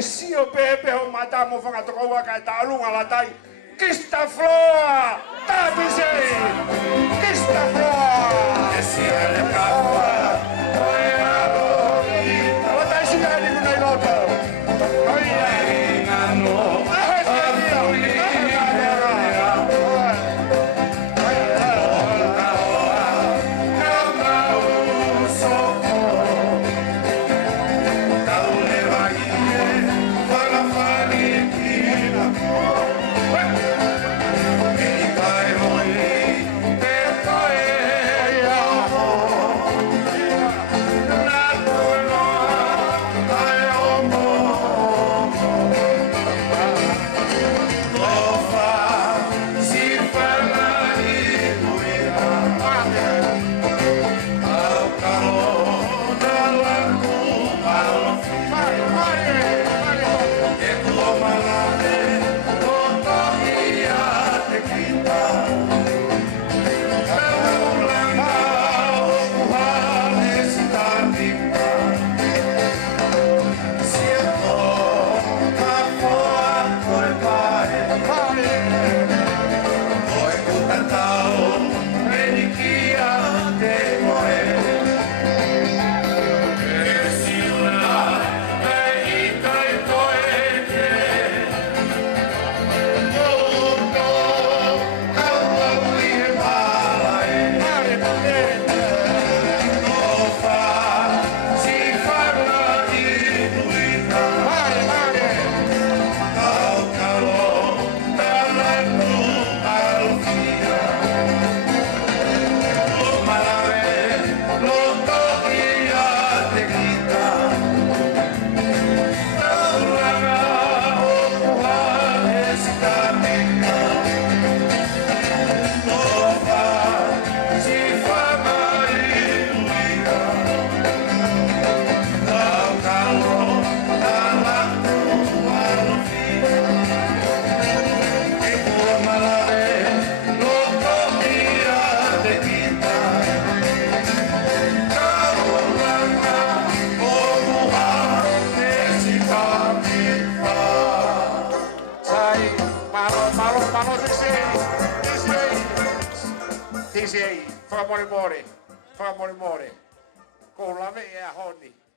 Sio pepe o mata mo fanga to wa ka ta lunga la tai kista floa tabise kista floa sio le kapa oi alo o tai sika ni kuna loto oi ngano Tisi ei, fa more more, con la mia honni.